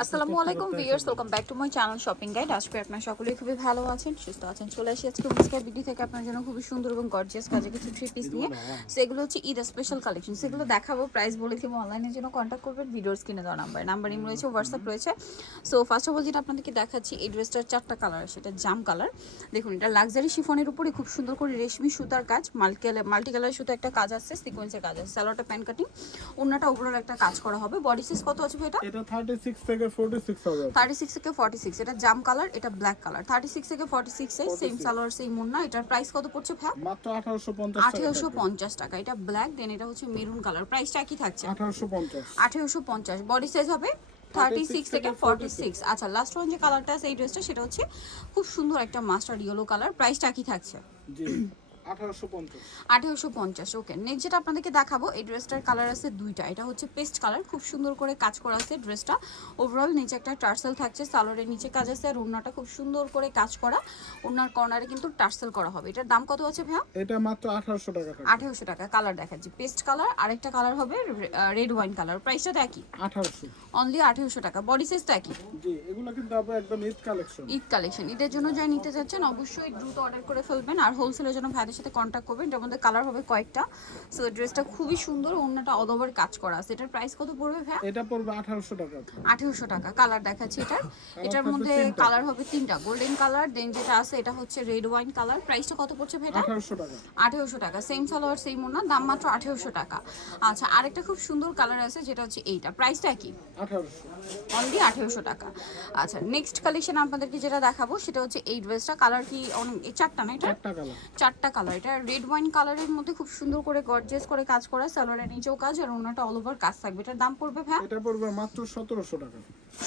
আসসালামু আলাইকুম viewers, welcome back to my channel shopping guide. আজকে আপনারা সকলেই খুবই ভালো আছেন, সুস্থ আছেন। চলে আসি আজকে আজকের ভিডিও থেকে আপনার জন্য খুবই সুন্দর এবং গর্জিয়াস কাজে কিছু থ্রি পিস নিয়ে। সেগুলো হচ্ছে ঈদ স্পেশাল কালেকশন, সেগুলো দেখাবো, প্রাইস বলে দিব। অনলাইনের জন্য কন্ট্যাক্ট করবেন ভিডিওর স্ক্রিনে দেওয়া নাম্বার রয়েছে, হোয়াটসঅ্যাপ রয়েছে। সো ফার্স্ট অফ অল যেটা আপনাদেরকে দেখাচ্ছি, এই ড্রেসটার 4টা কালার, সেটা জাম কালার। দেখুন, এটা লাক্সারি শিফনের উপরে খুব সুন্দর করে রেশমি সুতার কাজ, মাল্টি কালার সুতো একটা কাজ আছে, সিকোয়েন্সের কাজ আছে, সালোয়ারটা প্যান্ট কাটিং, ওন্নাটা ওভারঅল একটা কাজ করা হবে। বডি সাইজ কত আছে এটা? এটা 36 থেকে 46 হবে। 36 থেকে 46, এটা জাম কালার, এটা ব্ল্যাক কালার। 36 থেকে 46 সাইজ, সেম সালোয়ার সেম ওন্না। এটার প্রাইস কত পড়ছে ভাই? মাত্র 1850 টাকা। 1850 টাকা। এটা ব্ল্যাক, দেন এটা হচ্ছে মেরুন কালার। প্রাইসটা কি থাকছে? 1850। 1850। বডি সাইজ হবে 36 থেকে 46। আচ্ছা, লাস্ট ওয়ান যে কালারটা আছে এই ড্রেসটা, সেটা হচ্ছে খুব সুন্দর একটা মাস্টার্ড ইয়েলো কালার। প্রাইসটা কি থাকছে? জি 1850। 1850। ওকে, নেক্সট যেটা আপনাদেরকে দেখাবো, এই ড্রেসটার কালার আছে দুইটা। এটা হচ্ছে পেস্ট কালার, খুব সুন্দর করে কাজ করা আছে ড্রেসটা। ওভারঅল নিচে একটা টার্সেল থাকছে, সালোয়ারের নিচে কাজ আছে, আর ওড়নাটা খুব সুন্দর করে কাজ করা। ওড়নার কর্নারে কিন্তু টার্সেল করা হবে। এটার দাম কত আছে ভাইয়া? এটা মাত্র 1800 টাকা থাকবে। 1800 টাকা। কালার দেখাচ্ছি, পেস্ট কালার, আরেকটা কালার হবে রেড ওয়াইন কালার। প্রাইসটা একই, 1800। অনলি 1800 টাকা। বডি সাইজটা একই। জি, এগুলো কিন্তু আবার একদম ঈদ কালেকশন। ঈদ কালেকশন, ঈদের জন্য যাই নিতে চাচ্ছেন অবশ্যই দ্রুত অর্ডার করে ফেলবেন, আর হোলসেলের জন্য ভাইদের সাথে কন্ট্যাক্ট করবেন। এটার মধ্যে কালার হবে কয়েকটা। সো ড্রেসটা খুবই সুন্দর, ওড়নাটা অল ওভার কাজ করা আছে। এটার প্রাইস কত পড়বে ভাই? এটা পড়বে 1800 টাকা। 1800 টাকা। কালার দেখাচ্ছি এটার মধ্যে কালার হবে তিনটা, গোল্ডেন কালার, দেন যেটা আছে এটা হচ্ছে রেড ওয়াইন কালার। প্রাইসটা কত পড়ছে ভাই? 1800 টাকা। 1800 টাকা। সেম সালোয়ার সেম ওড়না, দাম মাত্র 1800 টাকা। আচ্ছা, আরেকটা খুব সুন্দর কালার আছে, যেটা হচ্ছে এইটা। প্রাইসটা কি? 1800। অনলি 1800 টাকা। আচ্ছা, নেক্সট কালেকশন আপনাদেরকে যেটা দেখাবো, সেটা হচ্ছে এই ড্রেসটা। কালার কি অনেক, এই চারটা না, এটা 4টা কালার। 4টা কালার। এটা রেড ওয়াইন কালারের মধ্যে খুব সুন্দর করে গর্জিয়াস করে কাজ করা, সালোয়ারের নিচেও কাজ, আর ওড়নাটা অল ওভার কাজ থাকবে। এটার দাম পড়বে ভাই? এটা পড়বে মাত্র 1700 টাকা।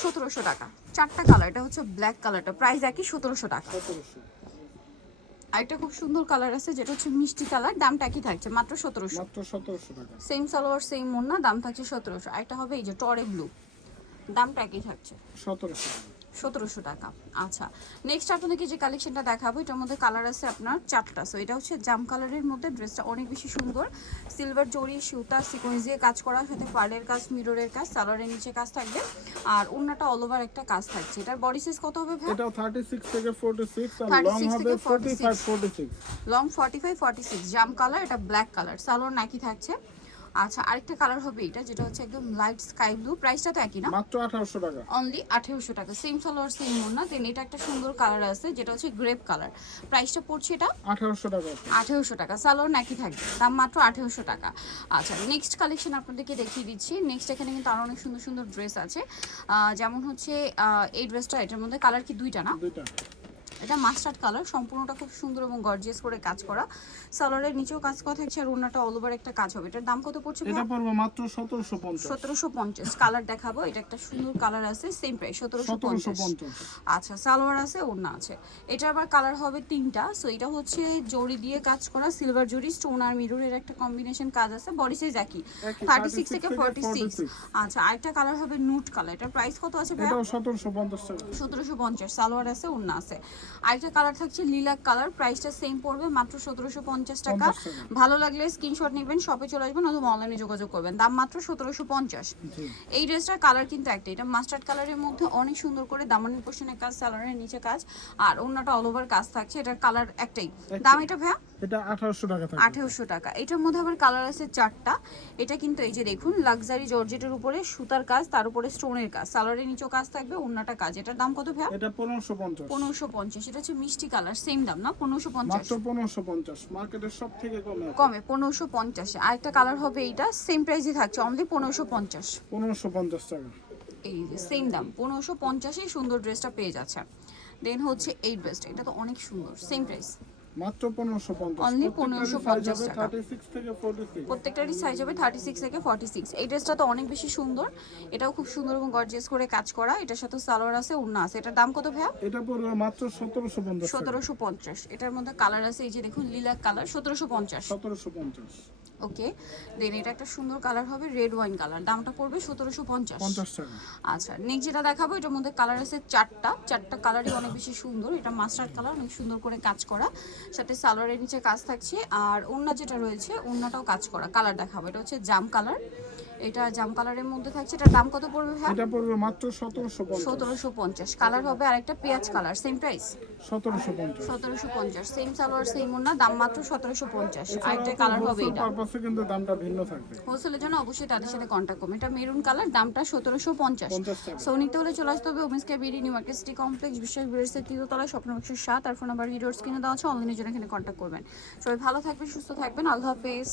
1700 টাকা। 4টা কালার, এটা হচ্ছে ব্ল্যাক কালারটা, প্রাইস একই, 1700 টাকা। 1700। আরেকটা খুব সুন্দর কালার আছে, যেটা হচ্ছে মিষ্টি কালার, দামটা কি থাকছে? মাত্র 1700। মাত্র 1700 টাকা। সেম সালোয়ার সেম ওড়না, দাম থাকছে 1700। আরেকটা হবে এই যে টরে ব্লু, দামটা একই থাকছে, 1700 টাকা। 1700 টাকা। আচ্ছা, নেক্সট আপনাদেরকে যে কালেকশনটা দেখাবো, এটার মধ্যে কালার আছে আপনার 4টা। সো এটা হচ্ছে জাম কালারের মধ্যে, ড্রেসটা অনেক বেশি সুন্দর। সিলভার জরি সুতা সিকোয়েন্স দিয়ে কাজ করা, সাথে পার্লের কাজ, মিররের কাজ, সালোয়ারের নিচে কাজ থাকবে, আর ওড়নাটা অল ওভার একটা কাজ থাকছে। এটার বডি সাইজ কত হবে ভাই? এটাও 36 থেকে 46, আর লং 36 হবে থেকে 45 46। লং 45 46। জাম কালার, এটা ব্ল্যাক কালার, সালোয়ার নাকি থাকছে। আচ্ছা, আরেকটা কালার হবে এটা, যেটা হচ্ছে একদম লাইট স্কাই ব্লু। প্রাইসটা তো একই না? মাত্র 1800 টাকা। অনলি 1800 টাকা। সেম সালোয়ার সেম ওড়না, দেন এটা একটা সুন্দর কালার আছে, যেটা হচ্ছে গ্রেপ কালার। প্রাইসটা পড়ছে এটা 1800 টাকা। 1800 টাকা। সালোয়ার নাকি থাকবে, দাম মাত্র 1800 টাকা। আচ্ছা, নেক্সট কালেকশন আপনাদেরকে দেখিয়ে দিচ্ছি। নেক্সট এখানে কিন্তু আরো অনেক সুন্দর সুন্দর ড্রেস আছে, যেমন হচ্ছে এই ড্রেসটা, এটার মধ্যে কালার কি দুইটা না? দুইটা। এটা মাস্টার্ড কালার, সম্পূর্ণটা খুব সুন্দর এবং গর্জিয়াস করে কাজ করা, সালোয়ারের নিচেও কাজ করা থাকছে, আর ওড়নাটা অল ওভার একটা কাজ হবে। এটার দাম কত পড়ছে? এটা পড়বে মাত্র 1750। 1750। কালার দেখাবো, এটা একটা সুন্দর কালার আছে, সেম প্রাইস 1750। আচ্ছা, সালোয়ার আছে, ওড়না আছে। এটা আবার কালার হবে তিনটা। সো এটা হচ্ছে জরি দিয়ে কাজ করা, সিলভার জরি, স্টোন আর মিররের একটা কম্বিনেশন কাজ আছে। বডি সাইজ একই, 36 থেকে 46। আচ্ছা, আরেকটা কালার হবে নুট কালার। এটার প্রাইস কত আছে ভাই? এটাও 1750 টাকা। 1750। সালোয়ার আছে, ওড়না আছে। আরেকটা কালার থাকছে লিলাক কালার, প্রাইসটা সেম পড়বে, মাত্র 1750 টাকা। ভালো লাগলে স্ক্রিনশট নেবেন, শপে চলে আসবেন অথবা অনলাইনে যোগাযোগ করবেন, দাম মাত্র 1750। এই ড্রেসটার কালার কিন্তু একটাই, এটা মাস্টার্ড কালারের মধ্যে অনেক সুন্দর করে দামানের পোর্শনের কাজ, সালোয়ারের নিচে কাজ, আর ওড়নাটা অল ওভার কাজ থাকছে। এটার কালার একটাই, দাম এটা ভাইয়া? এটা 1800 টাকা থাকে। 1800 টাকা। এটার মধ্যে আবার কালার আছে 4টা। এটা কিন্তু এই যে দেখুন, লাক্সারি জর্জেটের উপরে সুতার কাজ, তার উপরে স্টোনের কাজ, সালোয়ারের নিচেও কাজ থাকবে, ওড়নাটা কাজ। এটার দাম কত ভাইয়া? এটা 1550। 1550। এটা হচ্ছে মিষ্টি কালার, সেম দাম না? 1550। মাত্র 1550, মার্কেটের সব থেকে কমে। 1550 এ। আরেকটা কালার হবে এইটা, সেম প্রাইসই থাকছে, অনলি 1550। 1550 টাকা। এই যে সেম দাম, 1550 এ সুন্দর ড্রেসটা পেয়ে যাচ্ছে। দেন হচ্ছে এই ড্রেসটা, এটা তো অনেক সুন্দর, সেম প্রাইস, মাত্র 1550। অনলি 1550 টাকা। 36 থেকে 46। প্রত্যেকটারই সাইজ হবে 36 থেকে 46। এই ড্রেসটা তো অনেক বেশি সুন্দর, এটাও খুব সুন্দর এবং গর্জিয়াস করে কাজ করা। এটার সাথে সালোয়ার আছে, ওড়না আছে। এটার দাম কত ভাইয়া? এটা পড়বে মাত্র 1750। 1750। এটার মধ্যে কালার আছে, এই যে দেখুন লিলাক কালার, 1750। 1750। ওকে, দেন এটা একটা সুন্দর কালার হবে রেড ওয়াইন কালার, দামটা পড়বে 1750 টাকা। আচ্ছা, নেক্সট যেটা দেখাবো, এটার মধ্যে কালার আছে 4টা কালারই অনেক বেশি সুন্দর। এটা মাস্টার্ড কালার, অনেক সুন্দর করে কাজ করা, সাথে সালোয়ারের নিচে কাজ থাকছে, আর ওড়না যেটা রয়েছে ওড়নাটাও কাজ করা। কালার দেখাবো, এটা হচ্ছে জাম কালার, এটা জাম কালারের মধ্যে থাকছে, এটার দাম কত পড়বে ভাই? এটা পড়বে মাত্র 1750। 1750। কালার হবে আরেকটা পেঁয়াজ colour, same price 1750। 1750। Same salwar same ওড়না, দাম মাত্র 1750। আরেকটা কালার হবে এটা। পারপাসে কিন্তু দামটা ভিন্ন থাকবে। হোলসেলের জন্য অবশ্যই তাদের সাথে কন্ট্যাক্ট করবেন। এটা মেরুন কালার, দামটা 1750। 50 টাকা। সো নিতে হলে চলে আসতে হবে women's care BD new market city complex, বিশ্বাস বিড়েছে তৃতীয়তলা, স্বপ্ন 7। আর ফোন নাম্বার ভিডিওস কিনে দেওয়া আছে, অনলাইনের জন্য এখানে কন্ট্যাক্ট করবেন। সবাই ভালো থাকবেন, সুস্থ থাকবেন, আল্লাহ হাফেজ।